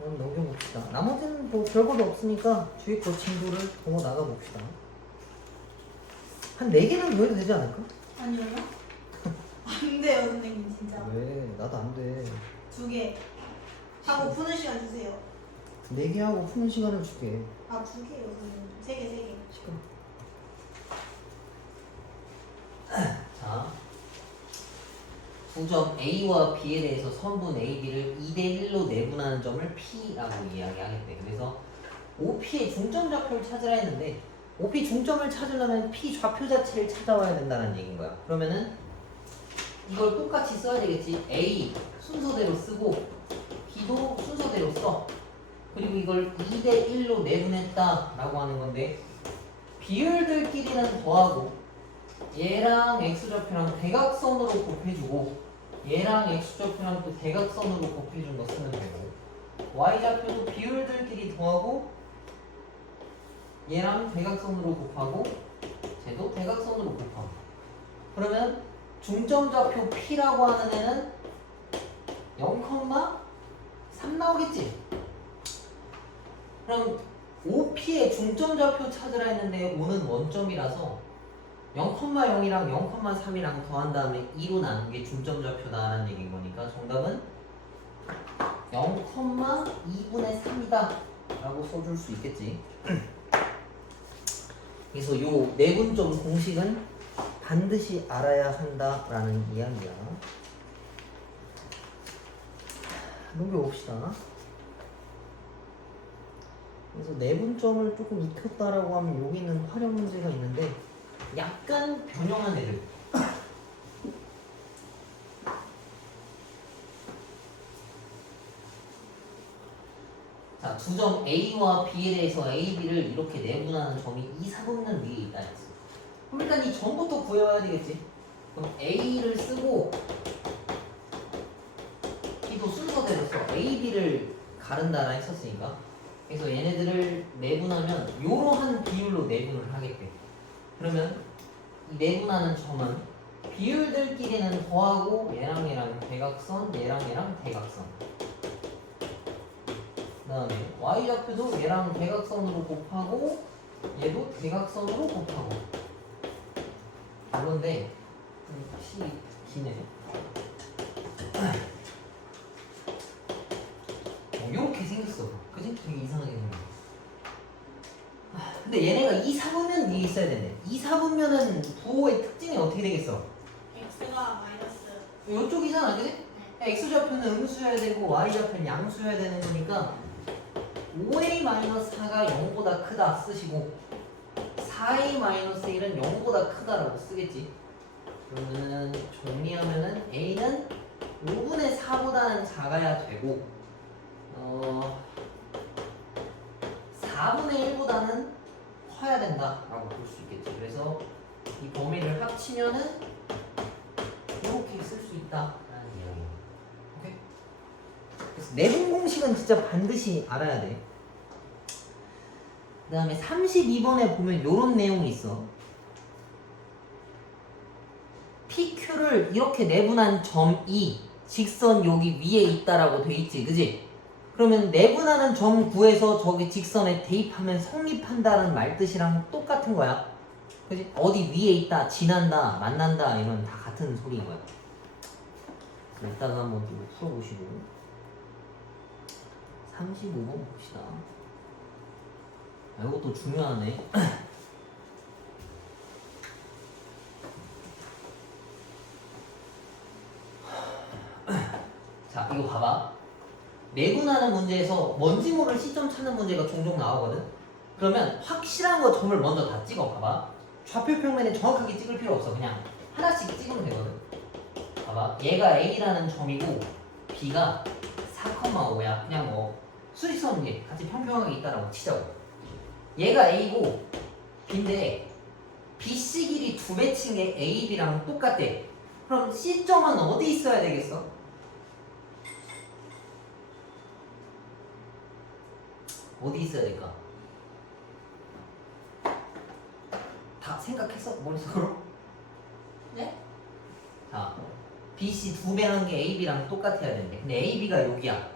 한번 넘겨봅시다. 나머지는 뭐 별것도 없으니까 뒤에 거 친구를 보고 나가봅시다. 한 4개는 넣어도 되지 않을까? 아니요. 안 돼요 선생님 진짜. 왜? 나도 안 돼. 2개 하고 푸는 시간 주세요. 4개 하고 푸는 시간을 줄게. 아 2개요 선생님. 3개. 시끄러. 자, 구점 A와 B에 대해서 선분 A, B를 2대1로 내분하는 점을 P라고 이야기하겠대. 그래서 OP의 중점 좌표를 찾으라 했는데 OP 중점을 찾으려면 P 좌표 자체를 찾아와야 된다는 얘기인 거야. 그러면은 이걸 똑같이 써야 되겠지. A 순서대로 쓰고 B도 순서대로 써. 그리고 이걸 2대1로 내분했다라고 하는 건데 비율들끼리는 더하고 얘랑 x좌표랑 대각선으로 곱해주고 얘랑 x좌표랑 또 대각선으로 곱해준 거 쓰면 되고 y좌표도 비율들끼리 더하고 얘랑 대각선으로 곱하고 쟤도 대각선으로 곱하고 그러면 중점좌표 P라고 하는 애는 0,3 나오겠지? 그럼 OP의 중점좌표 찾으라 했는데 5는 원점이라서 0,0이랑 0,3이랑 더한 다음에 2로 나눈 게 중점좌표다라는 얘기인 거니까 정답은 0,2분의 3이다 라고 써줄 수 있겠지. 그래서 요 내분점 공식은 반드시 알아야 한다라는 이야기야. 넘겨봅시다. 그래서 내분점을 조금 익혔다라고 하면 여기 있는 활용 문제가 있는데 약간 변형한 애들. 자, 두 점 A와 B에 대해서 A, B를 이렇게 내분하는 점이 이 사분면 위에 있다 했어. 그럼 일단 이 점부터 구해와야 되겠지. 그럼 A를 쓰고 B도 순서대로 써. A A, B를 가른다라 했었으니까 그래서 얘네들을 내분하면 이러한 비율로 내분을 하겠대. 그러면 이 내분하는 점은 비율들끼리는 더하고 얘랑 얘랑 대각선, 얘랑 얘랑 대각선. 그 다음에 y좌표도 얘랑 대각선으로 곱하고 얘도 대각선으로 곱하고. 그런데 시 기네. 이렇게 생겼어. 그지? 되게 이상하게 생겼어. 근데 얘네가 2, 4분면 위에 있어야 되네. 2, 4분면은 부호의 특징이 어떻게 되겠어? x가 마이너스. 이쪽이잖아, 그지? x좌표는 음수여야 되고 y좌표는 양수여야 되는 거니까 5a-4가 0보다 크다 쓰시고 4a-1은 0보다 크다라고 쓰겠지. 그러면은 정리하면은 a는 5분의 4보다는 작아야 되고 4분의 1보다는 커야 된다라고 볼 수 있겠지. 그래서 이 범위를 합치면은 이렇게 쓸 수 있다라는 이야기야. 오케이? 그래서 내분 공식은 진짜 반드시 알아야 돼. 그 다음에 32번에 보면 이런 내용이 있어. PQ를 이렇게 내분한 점 E 직선 여기 위에 있다라고 돼 있지, 그지? 그러면 내분하는 점 구해서 저기 직선에 대입하면 성립한다는 말뜻이랑 똑같은 거야. 그지? 어디 위에 있다, 지난다, 만난다 이런 다 같은 소리인 거야. 이따가 한번 좀 풀어보시고 35번 봅시다. 이것도 중요하네. 자, 이거 봐봐. 내분하는 문제에서 뭔지 모를 시점 찾는 문제가 종종 나오거든. 그러면 확실한 거 점을 먼저 다 찍어 봐봐. 좌표 평면에 정확하게 찍을 필요 없어. 그냥 하나씩 찍으면 되거든. 봐봐. 얘가 A라는 점이고 B가 4,5야. 그냥 뭐 수직선 위에 같이 평평하게 있다라고 치자고. 얘가 A고 B인데 BC 길이 2배 친 게 AB랑 똑같대. 그럼 C점은 어디 있어야 되겠어? 어디 있어야 될까? 다 생각했어? 머릿속으로? 네? 자, BC 2배 한 게 AB랑 똑같아야 되는데 근데 AB가 여기야.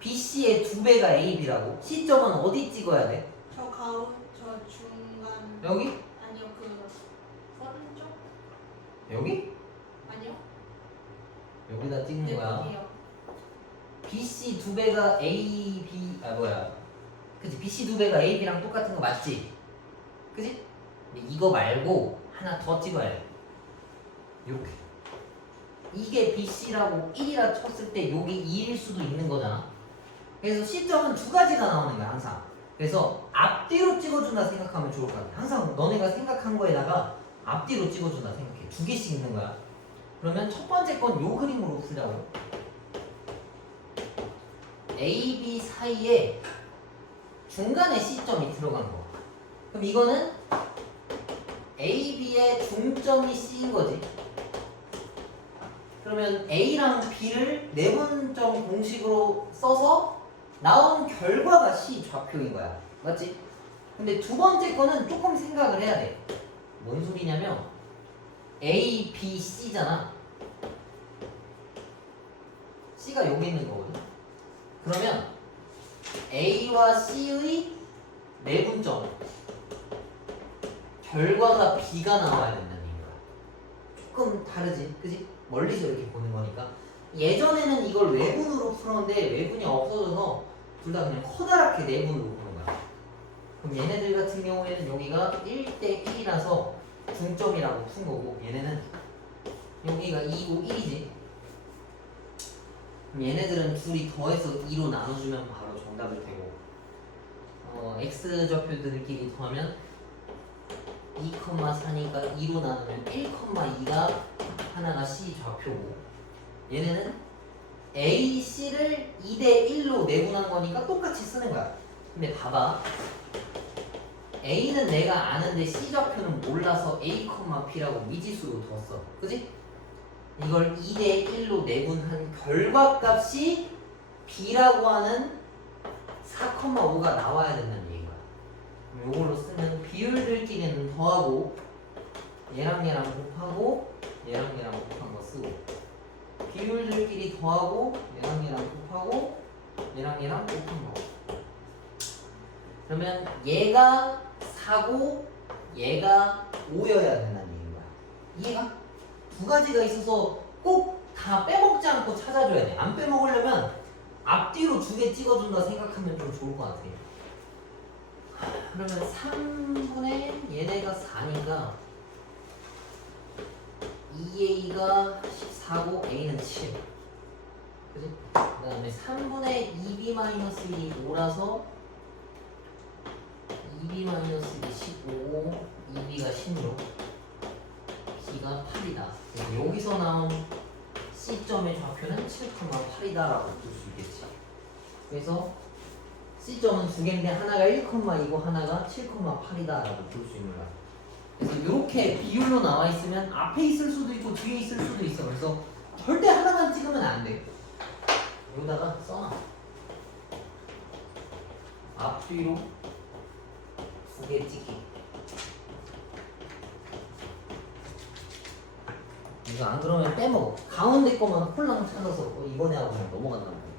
BC의 2배가 AB라고? C점은 어디 찍어야 돼? 저 가운 저 중간. 여기? 아니요 그 오른쪽. 여기? 아니요. 여기다 찍는 네, 거야. 여기요. BC 2배가 AB 그치? BC 2배가 AB랑 똑같은 거 맞지? 그치? 근데 이거 말고 하나 더 찍어야 돼. 이렇게. 이게 BC라고 1이라 쳤을 때 여기 2일 수도 있는 거잖아. 그래서 C점은 두 가지가 나오는 거야 항상. 그래서 앞뒤로 찍어준다 생각하면 좋을 것 같아. 항상 너네가 생각한 거에다가 앞뒤로 찍어준다 생각해. 두 개씩 있는 거야. 그러면 첫 번째 건 요 그림으로 풀자고. A, B 사이에 중간에 C점이 들어간 거. 그럼 이거는 A, B의 중점이 C인 거지. 그러면 A랑 B를 내분점 공식으로 써서 나온 결과가 C 좌표인 거야. 맞지? 근데 두 번째 거는 조금 생각을 해야 돼. 뭔 소리냐면 A, B, C잖아. C가 여기 있는 거거든. 그러면 A와 C의 내분점 결과가 B가 나와야 된다는 얘기야. 조금 다르지, 그지? 멀리서 이렇게 보는 거니까. 예전에는 이걸 외분으로 풀었는데 외분이 없어져서 둘 다 그냥 커다랗게 내분으로 보는 거야. 그럼 얘네들 같은 경우에는 여기가 1대 1이라서 중점이라고 푼 거고 얘네는 여기가 2고 1이지. 그럼 얘네들은 둘이 더해서 2로 나눠주면 바로 정답이 되고 X좌표들끼리 더하면 2,4니까 2로 나누면 1,2가 하나가 C 좌표고 얘네는 A, C를 2대 1로 내분한 거니까 똑같이 쓰는 거야. 근데 봐봐. A는 내가 아는데 C 좌표는 몰라서 A, P라고 미지수로 뒀어. 그지? 이걸 2대 1로 내분한 결과값이 B라고 하는 4,5가 나와야 된다는 얘기인 거야. 그럼 이걸로 쓰면 비율들끼리는 더하고 얘랑 얘랑 곱하고 얘랑 얘랑 곱한 거 쓰고 비율들끼리 더하고 얘랑 얘랑 곱하고 얘랑 얘랑 곱한 거. 그러면 얘가 4고 얘가 5여야 된다는 얘기인 거야. 이해가? 두 가지가 있어서 꼭 다 빼먹지 않고 찾아줘야 돼. 안 빼먹으려면 앞뒤로 2개 찍어준다 생각하면 좀 좋을 것 같아. 그러면 3분의 얘네가 4니까 2a가 14고 a는 7. 그지? 그 다음에 3분의 2b-1이 5라서 2b-1이 15, 2b가 16, b가 8이다. 여기서 나온 C점의 좌표는 7,8이다라고 볼 수 있겠지. 그래서 C점은 두 개인데 하나가 1,2고 하나가 7,8이다라고 볼 수 있는 거야. 그래서 이렇게 비율로 나와 있으면 앞에 있을 수도 있고 뒤에 있을 수도 있어. 그래서 절대 하나만 찍으면 안 돼. 여기다가 써놔. 앞뒤로 두 개 찍기. 이거 안 그러면 빼먹어. 가운데 거만 홀랑 찾아서 이번에 하고 그냥 넘어간단 말이야.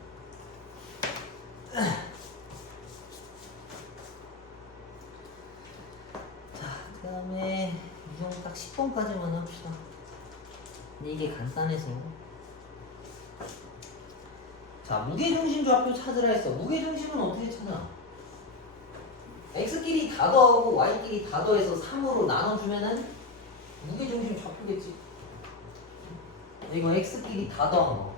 자, 그 다음에 이 정도 딱 10번까지만 합시다. 근데 이게 간단해서. 자, 무게중심 좌표 찾으라 했어. 무게중심은 어떻게 찾아? x끼리 다 더하고 y끼리 다 더해서 3으로 나눠주면은 무게중심 좌표겠지. 이거 x끼리 다 더한 거.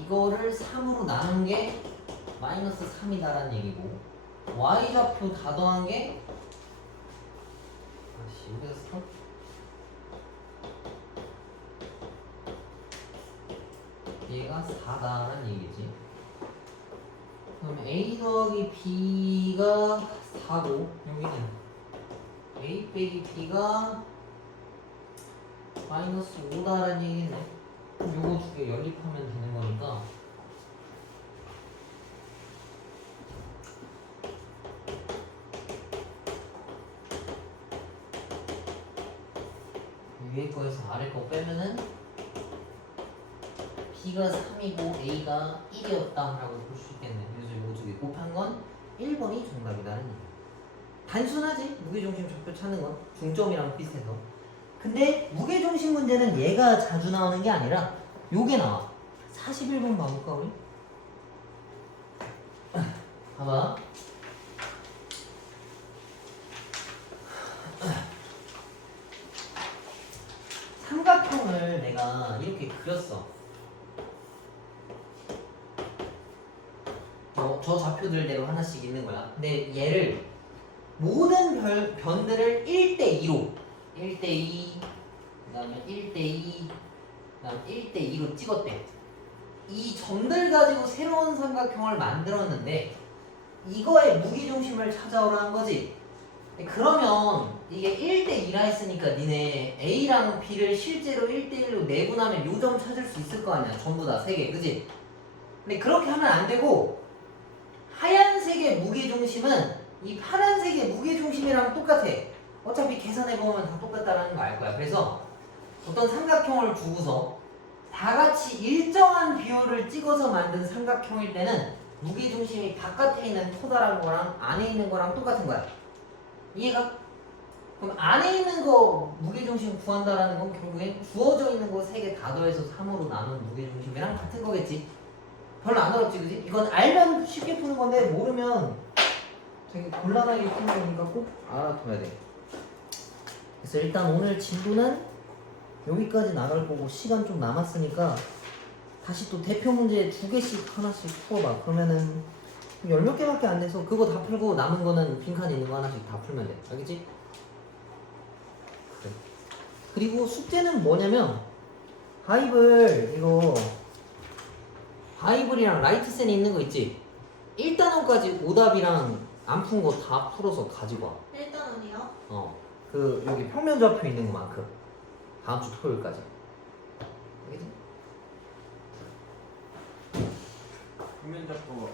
이거를 3으로 나눈 게 마이너스 3이다라는 얘기고 y좌표 다 더한 게 아씨 여기다 스톱? 얘가 4다라는 얘기지. 그럼 a 더하기 b가 4고 여기는 a 빼기 b가 마이너스 5다라는 얘기네. 그럼 요거 두 개 연립하면 되는 거니까 위에 거에서 아래 거 빼면은 b가 3이고 a가 1이었다라고 볼 수 있겠네. 그래서 요거 두 개 곱한 건 1번이 정답이다는 얘기야. 단순하지? 무게중심 좌표 찾는 건 중점이랑 비슷해서. 근데 무게중심 문제는 얘가 자주 나오는 게 아니라 요게 나와. 41번 봐볼까 우리? 봐봐. 삼각형을 내가 이렇게 그렸어. 저 좌표들대로 하나씩 있는 거야. 근데 얘를 모든 변들을 1대2로 1대2 그 다음에 1대2 그 다음 1대2로 찍었대. 이 점들 가지고 새로운 삼각형을 만들었는데 이거의 무게중심을 찾아오라는 거지. 그러면 이게 1대2라 했으니까 니네 A랑 B를 실제로 1대1로 내분하면 요 점 찾을 수 있을 거 아니야. 전부 다 3개 그지? 근데 그렇게 하면 안 되고 하얀색의 무게중심은 이 파란색의 무게중심이랑 똑같아. 어차피 계산해보면 다 똑같다라는 거 알 거야. 그래서 어떤 삼각형을 두고서 다 같이 일정한 비율을 찍어서 만든 삼각형일 때는 무게중심이 바깥에 있는 커다란 거랑 안에 있는 거랑 똑같은 거야. 이해가? 그럼 안에 있는 거 무게중심 구한다라는 건 결국엔 주어져 있는 거 3개 다 더해서 3으로 나눈 무게중심이랑 같은 거겠지. 별로 안 어렵지 그지? 이건 알면 쉽게 푸는 건데 모르면 되게 곤란하게 푸는 거니까 꼭 알아둬야 돼. 그래서 일단 오늘 진도는 여기까지 나갈 거고 시간 좀 남았으니까 다시 또 대표 문제 2개씩 하나씩 풀어봐. 그러면은 10몇 개밖에 안 돼서 그거 다 풀고 남은 거는 빈칸에 있는 거 하나씩 다 풀면 돼. 알겠지? 그래. 그리고 숙제는 뭐냐면 바이블이랑 라이트센이 있는 거 있지? 1단원까지 오답이랑 안 푼 거 다 풀어서 가지고 와. 1단원이요? 그 여기 평면 좌표 있는 것만큼 다음 주 토요일까지. 알겠지? 표면적 거